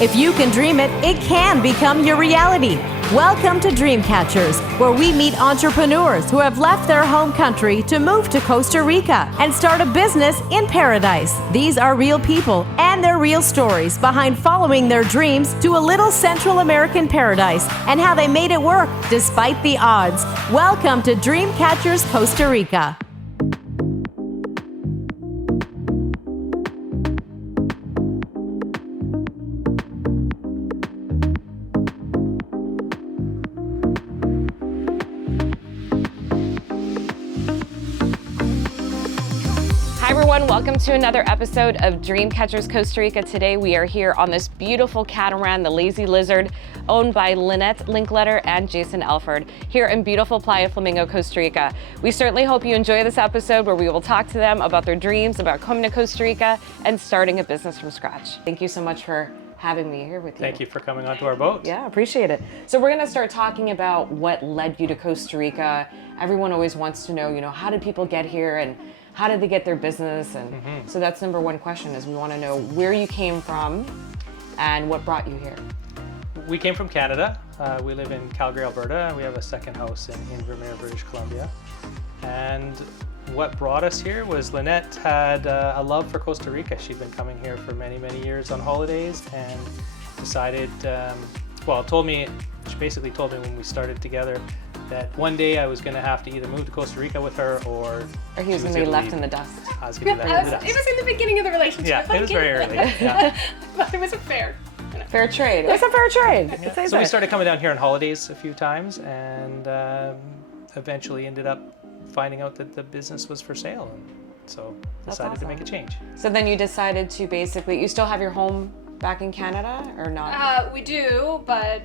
If you can dream it, it can become your reality. Welcome to Dream Catchers, where we meet entrepreneurs who have left their home country to move to Costa Rica and start a business in paradise. These are real people and their real stories behind following their dreams to a little Central American paradise and how they made it work despite the odds. Welcome to Dream Catchers Costa Rica. Welcome to another episode of Dream Catchers Costa Rica. Today we are here on this beautiful catamaran, the Lazy Lizard, owned by Lynette Linkletter and Jason Elford, here in beautiful Playa Flamingo, Costa Rica. We certainly hope you enjoy this episode where we will talk to them about their dreams, about coming to Costa Rica and starting a business from scratch. Thank you so much for having me here with you. Thank you for coming onto our boat. Yeah, appreciate it. So we're going to start talking about what led you to Costa Rica. Everyone always wants to know, how did people get here and how did they get their business? And so that's number one question, is we want to know where you came from and what brought you here. We came from Canada. We live in Calgary, Alberta. We have a second house in Vermeer, British Columbia. And what brought us here was Lynette had a love for Costa Rica. She'd been coming here for many, many years on holidays and decided, she basically told me when we started together that one day I was going to have to either move to Costa Rica with her or he was going to be left in the dust. I was going to be left in the dust. It was in the beginning of the relationship. Yeah, it was very early. Yeah. But it was a fair trade. It was a fair trade. Yeah. So we started coming down here on holidays a few times and eventually ended up finding out that the business was for sale. And so decided to make a change. So then you decided to you still have your home back in Canada or not? We do, but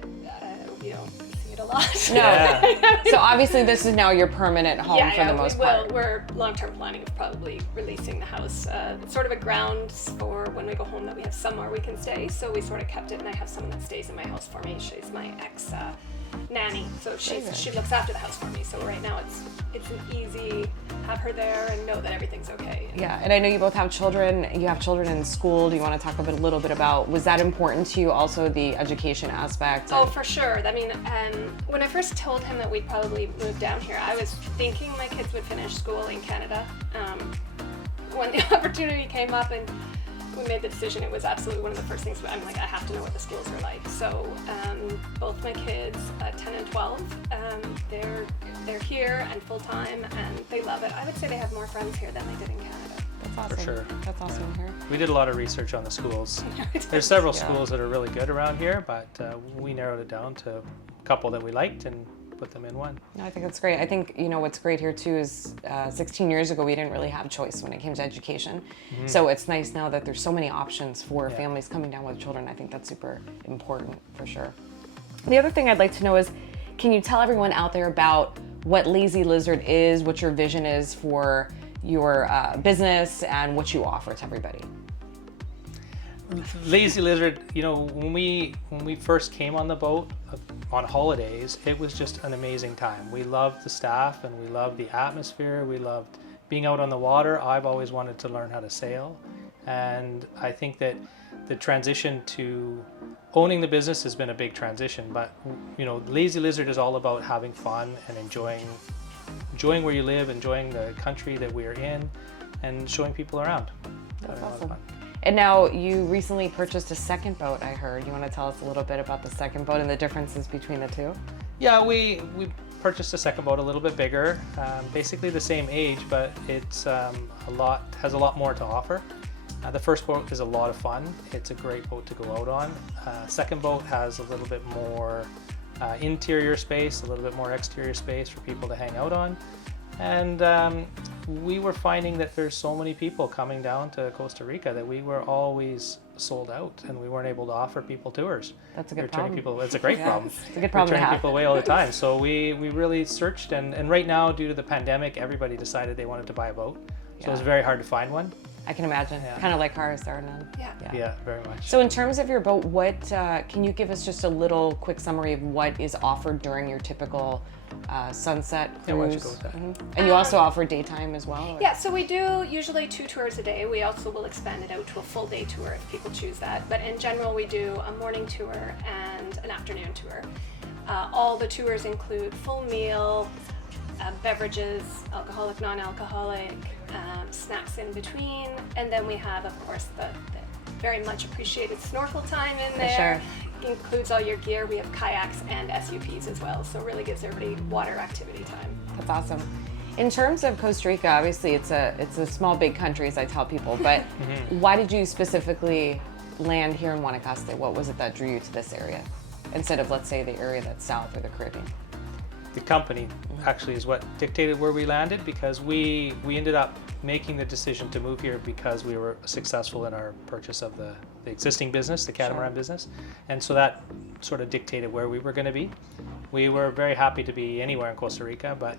we don't see it a lot. No. Yeah. So obviously this is now your permanent home for the most part. We're long-term planning of probably releasing the house. It's sort of a grounds for when we go home that we have somewhere we can stay. So we sort of kept it, and I have someone that stays in my house for me. She's my ex nanny, so she looks after the house for me. So right now it's an easy have her there and know that everything's okay. Yeah, and I know you both have children. You have children in school. Do you want to talk a little bit about, was that important to you also, the education aspect? Oh, for sure. I mean, when I first told him that we'd probably move down here, I was thinking my kids would finish school in Canada. When the opportunity came up and we made the decision, it was absolutely one of the first things. I'm like, I have to know what the schools are like. So both my kids, 10 and 12, they're here and full time, and they love it. I would say they have more friends here than they did in Canada. That's awesome. For sure. That's awesome here. We did a lot of research on the schools. There's several schools that are really good around here, but we narrowed it down to a couple that we liked and put them in one. No, I think that's great. I think, what's great here too is 16 years ago, we didn't really have choice when it came to education. So it's nice now that there's so many options for families coming down with children. I think that's super important for sure. The other thing I'd like to know is, can you tell everyone out there about what Lazy Lizard is, what your vision is for your business, and what you offer to everybody? Lazy Lizard, when we first came on the boat on holidays, it was just an amazing time. We loved the staff and we loved the atmosphere. We loved being out on the water. I've always wanted to learn how to sail, and I think that the transition to owning the business has been a big transition. But Lazy Lizard is all about having fun and enjoying where you live, enjoying the country that we're in, and showing people around. That's awesome. And now you recently purchased a second boat, I heard. You want to tell us a little bit about the second boat and the differences between the two? Yeah, we purchased a second boat a little bit bigger, basically the same age, but it's has a lot more to offer. The first boat is a lot of fun. It's a great boat to go out on. Second boat has a little bit more interior space, a little bit more exterior space for people to hang out on. And we were finding that there's so many people coming down to Costa Rica that we were always sold out, and we weren't able to offer people tours. That's a good problem. It's a great problem. It's a good problem to have. We're turning people away all the time. So we really searched, and right now, due to the pandemic, everybody decided they wanted to buy a boat. So it was very hard to find one. I can imagine. Kind of like cars, aren't they? Yeah, very much. So in terms of your boat, what can you give us just a little quick summary of what is offered during your typical sunset cruise. Yeah, why don't you go with that? And you also offer daytime as well? Or? Yeah, so we do usually 2 tours a day. We also will expand it out to a full day tour if people choose that. But in general, we do a morning tour and an afternoon tour. All the tours include full meal, beverages, alcoholic, non-alcoholic, snacks in between, and then we have, of course, the very much appreciated snorkel time in there. Sure. Includes all your gear. We have kayaks and SUPs as well, so it really gives everybody water activity time. That's awesome. In terms of Costa Rica, obviously it's a small, big country, as I tell people, but why did you specifically land here in Guanacaste? What was it that drew you to this area instead of, let's say, the area that's south or the Caribbean? The company actually is what dictated where we landed, because we ended up making the decision to move here because we were successful in our purchase of the existing business, the catamaran business, and so that sort of dictated where we were going to be. We were very happy to be anywhere in Costa Rica, but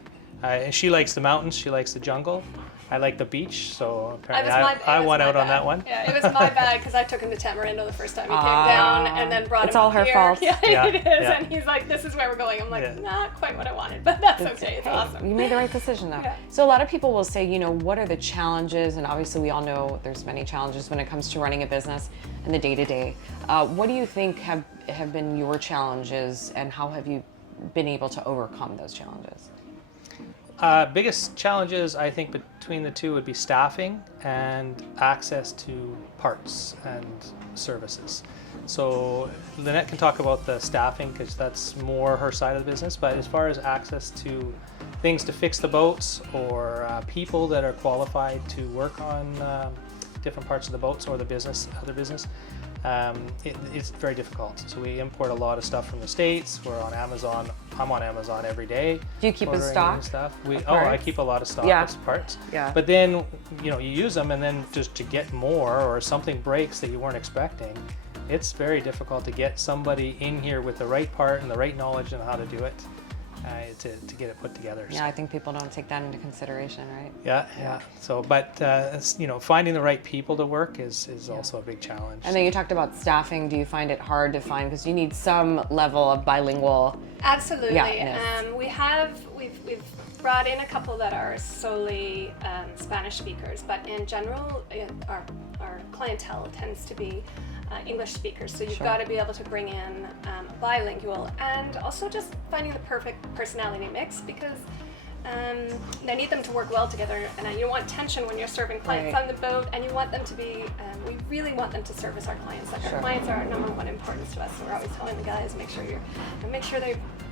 she likes the mountains, she likes the jungle. I like the beach, so apparently I won out on that one. Yeah, it was my bad because I took him to Tamarindo the first time he came down, and then brought it's him all up her here. fault. Yeah, Yeah, it is, yeah. and he's like, "This is where we're going." I'm like, "Not quite what I wanted, but that's okay. It's awesome." You made the right decision, though. Yeah. So a lot of people will say, you know, what are the challenges? And obviously we all know there's many challenges when it comes to running a business and the day-to-day. What do you think have been your challenges, and how have you been able to overcome those challenges? Biggest challenges, I think, between the two would be staffing and access to parts and services. So Lynette can talk about the staffing because that's more her side of the business, but as far as access to things to fix the boats or people that are qualified to work on different parts of the boats or the business, other business, it's very difficult. So we import a lot of stuff from the States. We're on Amazon. I'm on Amazon every day. Do you keep a stock? Stuff. I parts? keep a lot of stock Yeah. as parts. Yeah. But then, you know, you use them, and then just to get more, or something breaks that you weren't expecting, it's very difficult to get somebody in here with the right part and the right knowledge on how to do it, to get it put together. Yeah, I think people don't take that into consideration, right? Yeah. So, but you know, finding the right people to work is also a big challenge. And then you talked about staffing. Do you find it hard to find, because you need some level of bilingual? Absolutely. Yeah, We've brought in a couple that are solely Spanish speakers, but in general, our clientele tends to be English speakers. So you've got to be able to bring in bilingual, and also just finding the perfect personality mix, because I need them to work well together, and you don't want tension when you're serving clients on the boat, and you want them to be, we really want them to service our clients. Like our clients are our number one importance to us, so we're always telling the guys, make sure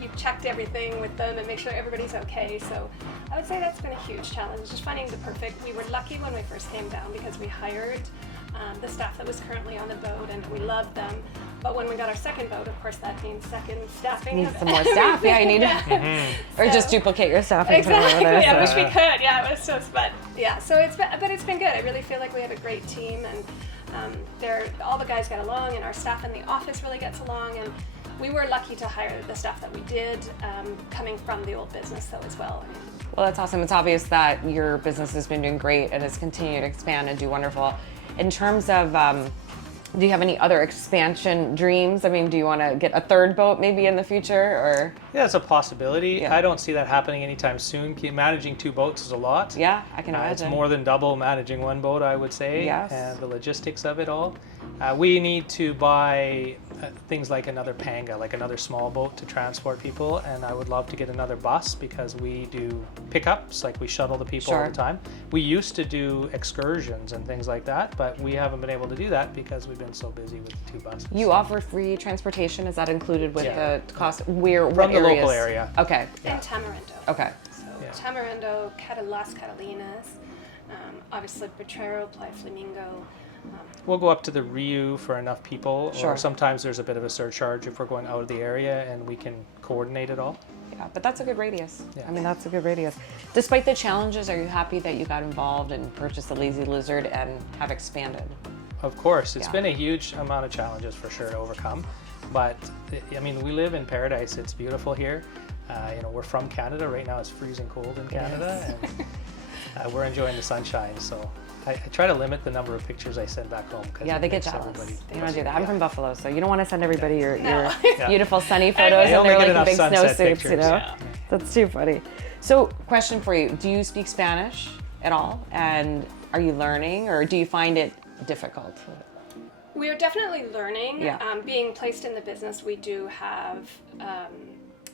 you've checked everything with them and make sure everybody's okay. So I would say that's been a huge challenge, just finding the perfect. We were lucky when we first came down because we hired the staff that was currently on the boat, and we loved them. But when we got our second boat, of course, that means second staffing. Need some more staff. Yeah, you need or just duplicate your staff. Exactly. I wish we could. Yeah, it was just, but yeah. So it's been good. I really feel like we have a great team, and all the guys get along, and our staff in the office really gets along, and we were lucky to hire the staff that we did, coming from the old business though as well. Well, that's awesome. It's obvious that your business has been doing great and has continued to expand and do wonderful. In terms of, do you have any other expansion dreams? I mean, do you want to get a third boat maybe in the future, or? Yeah, it's a possibility. Yeah. I don't see that happening anytime soon. Managing 2 boats is a lot. Yeah, I can It's imagine. more than double managing 1 boat, I would say. Yes. And the logistics of it all. We need to buy things like another panga, like another small boat to transport people, and I would love to get another bus because we do pickups, like we shuttle the people all the time. We used to do excursions and things like that, but we haven't been able to do that because we've been so busy with the 2 buses. You offer free transportation. Is that included with the cost? From the local area. Okay. In Tamarindo. Okay. So Tamarindo, Las Catalinas, obviously Potrero, Playa Flamingo. We'll go up to the Rio for enough people, Sure. or sometimes there's a bit of a surcharge if we're going out of the area, and we can coordinate it all. Yeah, but that's a good radius. Yeah. I mean, that's a good radius. Despite the challenges, are you happy that you got involved and purchased the Lazy Lizard and have expanded? Of course, it's Yeah. been a huge amount of challenges for sure to overcome, but I mean, we live in paradise. It's beautiful here. You know, we're from Canada. Right now it's freezing cold in Canada, and we're enjoying the sunshine. So I try to limit the number of pictures I send back home. Yeah, they get jealous. You want to do that. I'm from Buffalo, so you don't want to send everybody your No. beautiful sunny photos They and only they're get like enough big sunset snowsuits, you pictures. know? Yeah. That's too funny. So, question for you: do you speak Spanish at all? And are you learning, or do you find it difficult? We are definitely learning. Yeah. Being placed in the business, we do have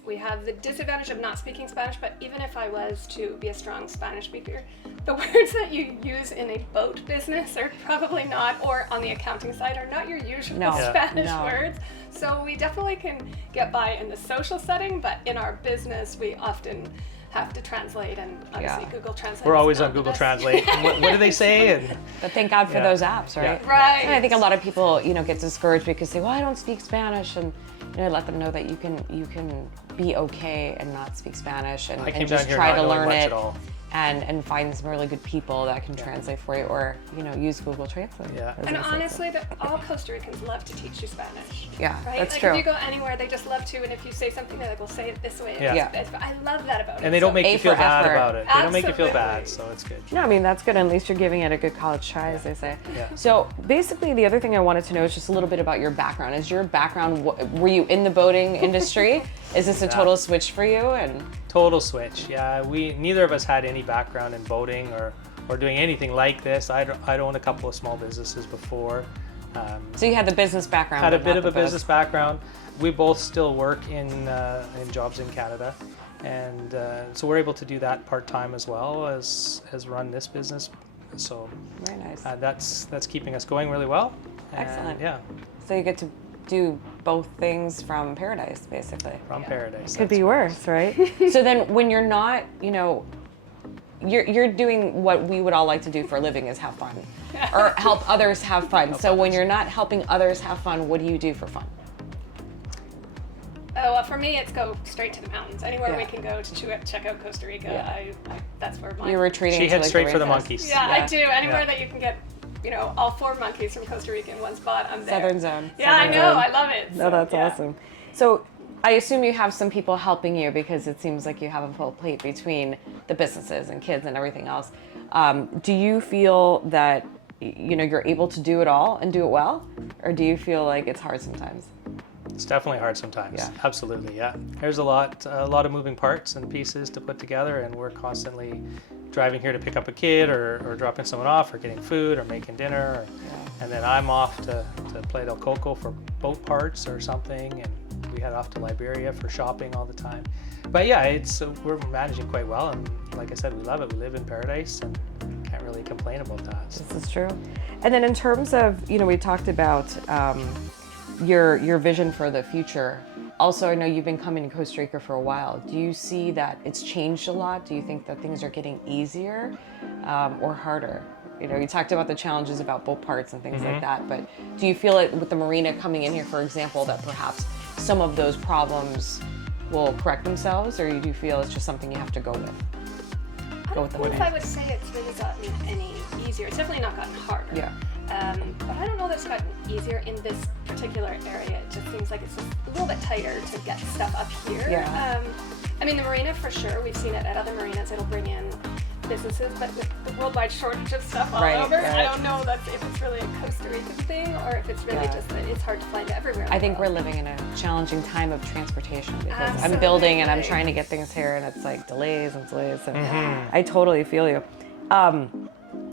the disadvantage of not speaking Spanish, but even if I was to be a strong Spanish speaker, the words that you use in a boat business are probably not, or on the accounting side, are not your usual Spanish words. So we definitely can get by in the social setting, but in our business, we often have to translate, and obviously Google Translate. We're always on Google Translate. what do they say? And But thank God for those apps, right? Yeah. Right. And I think a lot of people, get discouraged because they say, well, I don't speak Spanish, and let them know that you can be okay and not speak Spanish, and just try to learn it and find some really good people that can translate for you, or use Google Translate. Yeah. And honestly, all Costa Ricans love to teach you Spanish. Yeah, right? that's like true. If you go anywhere, they just love to, and if you say something, they're like, "We'll say it this way." I love that about it. And they don't make you feel bad effort. about it. They don't make you feel Absolutely. bad, so it's good. No, I mean, that's good. At least you're giving it a good college try, as they say. Yeah. So basically, the other thing I wanted to know is just a little bit about your background. Is your background, were you in the boating industry? Is this a total switch for you? And Total switch. Yeah, neither of us had any background in boating or doing anything like this. I'd owned a couple of small businesses before. So you had the business background. Had a but bit not of the a business background. We both still work in jobs in Canada, and so we're able to do that part-time as well as run this business. So Very nice. That's keeping us going really well. And, Excellent. Yeah, So you get to do both things from paradise, basically. from paradise. Could be worse, right? So then when you're not, you're doing what we would all like to do for a living, is have fun or help others have fun. So when you're not helping others have fun, what do you do for fun? Oh, well, for me, it's go straight to the mountains. Anywhere we can go to check out Costa Rica, that's where You're retreating. She to heads like straight for the rainforest. monkeys. Yeah, I do. Anywhere that you can get, all 4 monkeys from Costa Rica in one spot, I'm there. Southern zone. Yeah, I know. I love it. No, that's awesome. So I assume you have some people helping you, because it seems like you have a full plate between the businesses and kids and everything else. Do you feel that you're able to do it all and do it well, or do you feel like it's hard sometimes? It's definitely hard sometimes. Yeah. Absolutely, yeah. There's a lot of moving parts and pieces to put together, and we're constantly driving here to pick up a kid, or dropping someone off, or getting food, or making dinner, and then I'm off to Playa del Coco for boat parts or something, and we head off to Liberia for shopping all the time. But yeah, we're managing quite well, and like I said, we love it. We live in paradise, and can't really complain about that. So. This is true. And then in terms of, we talked about your vision for the future. Also, I know you've been coming to Costa Rica for a while. Do you see that it's changed a lot? Do you think that things are getting easier or harder? You talked about the challenges about boat parts and things like that, but do you feel it with the marina coming in here, for example, that perhaps some of those problems will correct themselves, or do you feel it's just something you have to go with? I don't know if I would say it's really gotten any easier. It's definitely not gotten harder. Yeah. But I don't know that it's gotten easier in this particular area. It just seems like it's just a little bit tighter to get stuff up here. Yeah. I mean, the marina for sure. We've seen it at other marinas. It'll bring in businesses, but with the worldwide shortage of stuff all over, I don't know if it's really a Costa Rican thing, or if it's really just that it's hard to find everywhere. I think we're living in a challenging time of transportation, because I'm building and I'm trying to get things here, and it's like delays and delays, and I totally feel you.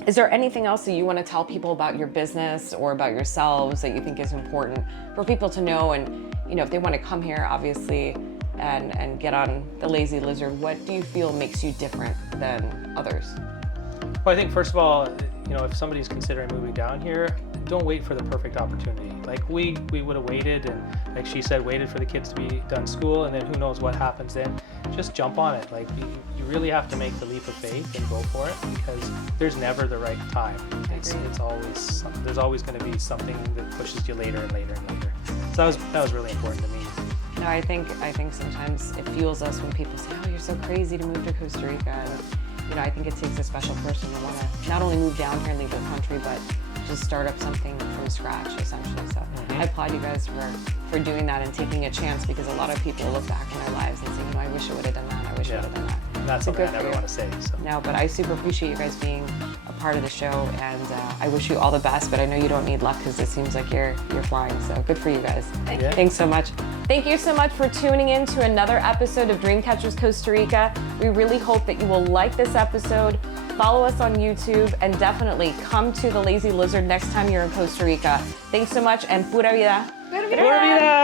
Is there anything else that you want to tell people about your business or about yourselves that you think is important for people to know? And if they want to come here, obviously, and get on the Lazy Lizard, what do you feel makes you different than others? Well, I think first of all, if somebody's considering moving down here, don't wait for the perfect opportunity. Like we would have waited, and like she said, waited for the kids to be done school, and then who knows what happens then. Just jump on it. Like you really have to make the leap of faith and go for it, because there's never the right time. It's always, there's always going to be something that pushes you later and later and later. So that was really important to me. No, I think sometimes it fuels us when people say, "Oh, you're so crazy to move to Costa Rica." And, I think it takes a special person to want to not only move down here and leave their country, but just start up something from scratch, essentially. So I applaud you guys for doing that and taking a chance, because a lot of people look back in their lives and say, "I wish I would have done that. I wish I would have done that." And that's something I never want to say. So. No, but I super appreciate you guys being a part of the show, and I wish you all the best, but I know you don't need luck because it seems like you're flying, so good for you guys. Thank you. Thanks so much. Thank you so much for tuning in to another episode of Dream Catchers Costa Rica. We really hope that you will like this episode, follow us on YouTube, and definitely come to the Lazy Lizard next time you're in Costa Rica. Thanks so much, and pura vida. Pura vida. Pura vida!